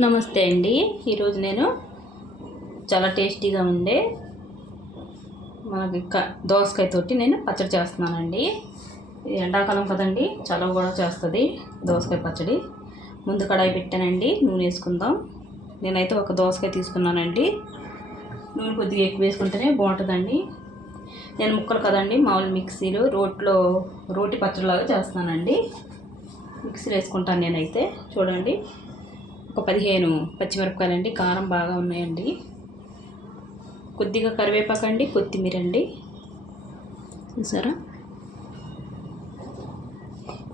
నమస్తే అండి. ఈరోజు నేను చాలా టేస్టీగా ఉండే మనకి దోసకాయ తోటి నేను పచ్చడి చేస్తున్నానండి. ఎండాకాలం కదండి చలవ కూడా చేస్తుంది దోసకాయ పచ్చడి. ముందు కడాయి పెట్టానండి నూనె వేసుకుందాం. నేనైతే ఒక దోసకాయ తీసుకున్నానండి. నూనె కొద్దిగా ఎక్కువ వేసుకుంటేనే బాగుంటుందండి. నేను ముక్కలు కదండి మామూలు మిక్సీలో రోట్లో రోటి పచ్చడిలాగా చేస్తున్నానండి. మిక్సీలో వేసుకుంటాను నేనైతే. చూడండి. ఒక పదిహేను పచ్చిమిరపకాయలండి కారం బాగా ఉన్నాయండి. కొద్దిగా కరివేపాకు అండి కొత్తిమీర అండి చూసారా?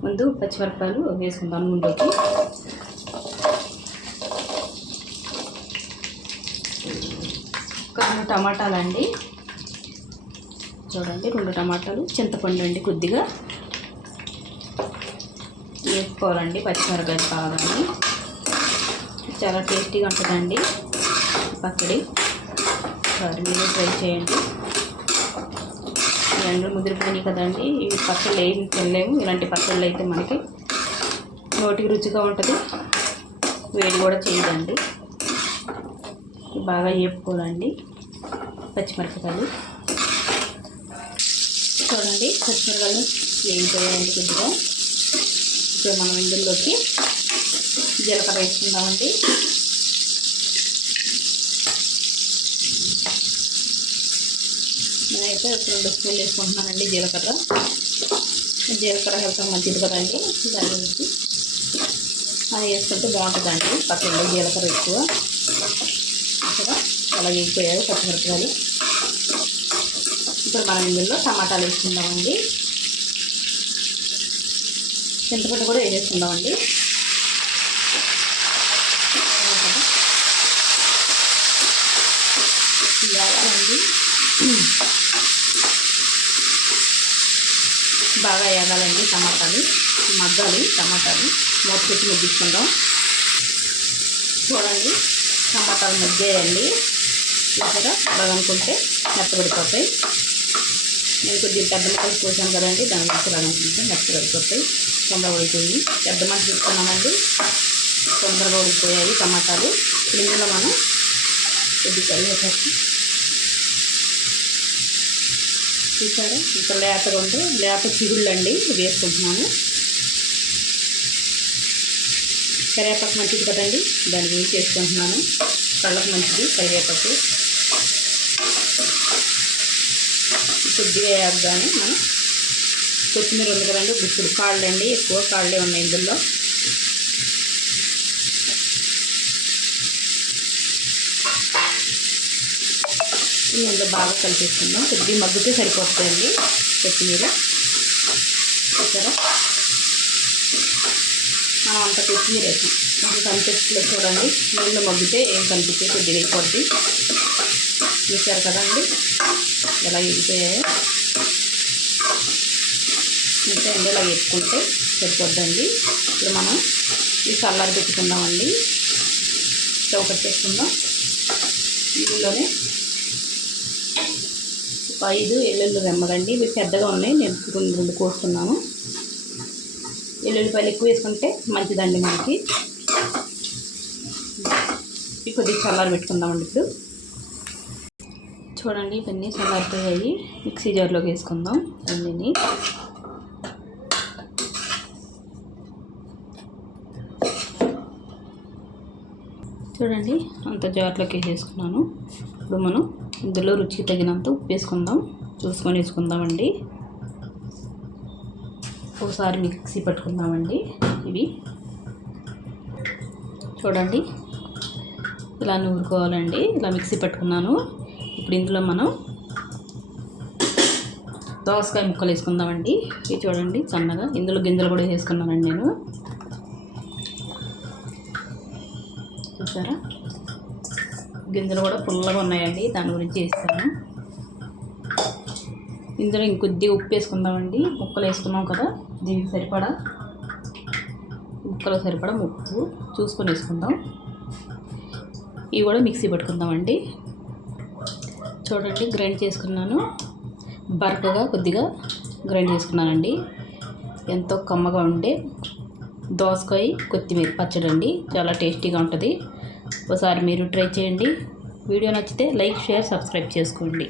ముందు పచ్చిమిరపకాయలు వేసుకుందాం నూనెలోకి రెండు టమాటాలు అండి చూడండి రెండు టమాటాలు. చింతపండు అండి కొద్దిగా. వేసుకోవాలండి పచ్చిమిరపకాయలు కావాలండి చాలా టేస్టీగా ఉంటుందండి పచ్చడి. సరే మీరు ట్రై చేయండి. ఎండలు ముదిరిపోయినాయి కదండి ఇవి పచ్చళ్ళు ఏమి తినలేము. ఇలాంటి పచ్చళ్ళు అయితే మనకి నోటికి రుచిగా ఉంటుంది. వేడి కూడా చేయదండి. బాగా వేపుకోవాలండి పచ్చిమిరపకాయలు. చూడండి పచ్చిమిరపకాయలు వేగిపోయాయండి కొద్దిగా. ఇప్పుడు మనం ఇందులోకి జీలకర్ర వేసుకుందామండి. నేనైతే ఒక రెండు స్పూన్లు వేసుకుంటున్నానండి జీలకర్ర. జీలకర్ర హెల్త్ మంచిది కదండి దాని గురించి అది వేసుకుంటే బాగుంటుందండి పక్కన జీలకర్ర ఎక్కువ. ఇక్కడ అలా వేగిపోయాయి పచ్చిమిరపకాయలు. ఇప్పుడు మనం ఇందులో టమాటాలు వేసుకుందామండి. చింతపండు కూడా వేసేసుకుందామండి. వేసుకోండి. బాగా వేగాలండి టమాటాలు మగ్గాలి టమాటాలు. మూత పెట్టి మగ్గించుకుందాం. చూడండి టమాటాలు మగ్గాయండి. ఇక్కడ అలాగనుకుంటే మెత్తబడిపోతాయి. నేను కొద్దిగా పెద్ద ముక్కలు పోసాను కదండి దాని గురించి అలాగనుకుంటే మెత్తబడిపోతాయి. తొందరగా ఉడిపోయి పెద్ద మంట తీసుకున్నామండి తొందరగా ఉడిపోయాయి టమాటాలు. ఇందులో మనం కొద్దిగా కరివేపాకు చూసారు ఇంకా లేతగా ఉంటే లేత చిగుళ్ళండి వేసుకుంటున్నాను. కరివేపాకు మంచిది కదండి దాని గురించి వేసుకుంటున్నాను కళ్ళకు మంచిది కరివేపాకు. కొద్దిగా వేయగానే మనం. కొత్తిమీర ఉంది కదండి ఇప్పుడు కాళ్ళు అండి ఎక్కువ కాళ్ళే ఉన్నాయి ఇందులో. ఇందులో బాగా కలిపేసుకుందాం. కొద్దిగా మగ్గితే సరిపోతుందండి కొత్తిమీర. చూసారా? మనం అంత కొత్తిమీర వేసాం. మనకు కనిపిస్తుంది చూడండి. నీళ్ళు మగ్గితే ఏం కనిపిస్తే కొద్దిగా అయిపోద్ది. చూసారు కదండి? ఎలా ఎగిపోయాయో ఇంకా ఎండలో వేసుకుంటే సరిపోద్దండి. ఇప్పుడు మనం ఈ చల్లారి పెట్టుకుందామండి స్టవ్ కట్టేసుకుందాం. ఇందులోనే ఐదు ఎల్లుల్లి రెమ్మలండి. ఇవి పెద్దగా ఉన్నాయి. నేను రెండు రెండు కోస్తున్నాను. ఎల్లుల్లిపాయలు ఎక్కువ వేసుకుంటే మంచిదండి మనకి. ఇవి కొద్దిగా చల్లారి పెట్టుకుందామండి ఇప్పుడు. చూడండి ఇవన్నీ చల్లారిపోయాయి. మిక్సీ జార్లోకి వేసుకుందాం. అన్నీ చూడండి అంత జార్లోకి వేసేసుకున్నాను ఇప్పుడు మనం ఇందులో రుచికి తగినంత ఉప్పు వేసుకుందాం. చూసుకొని వేసుకుందామండి. ఒకసారి మిక్సీ పట్టుకుందామండి. ఇవి చూడండి ఇలా నూరుకోవాలండి. ఇలా మిక్సీ పట్టుకున్నాను. ఇప్పుడు ఇందులో మనం దోసకాయ ముక్కలు వేసుకుందామండి. ఇవి చూడండి సన్నగా ఇందులో గింజలు కూడా వేసుకున్నానండి నేను. చూసారా? గింజలు కూడా పుల్లగా ఉన్నాయండి దాని గురించి వేస్తాను ఇందులో ఇంకొద్దిగా ఉప్పు వేసుకుందామండి. ముక్కలు వేసుకున్నాం కదా దీనికి సరిపడా ముక్కలు సరిపడా ఉప్పు చూసుకొని వేసుకుందాం. ఇవి కూడా మిక్సీ పెట్టుకుందామండి. చూడండి గ్రైండ్ చేసుకున్నాను. బరకగా కొద్దిగా గ్రైండ్ చేసుకున్నానండి. ఎంతో కమ్మగా ఉండే దోసకాయ కొత్తిమీర పచ్చడి అండి చాలా టేస్టీగా ఉంటుంది. ఒకసారి మీరు ట్రై చేయండి. వీడియో నచ్చితే లైక్ షేర్ సబ్స్క్రైబ్ చేసుకోండి.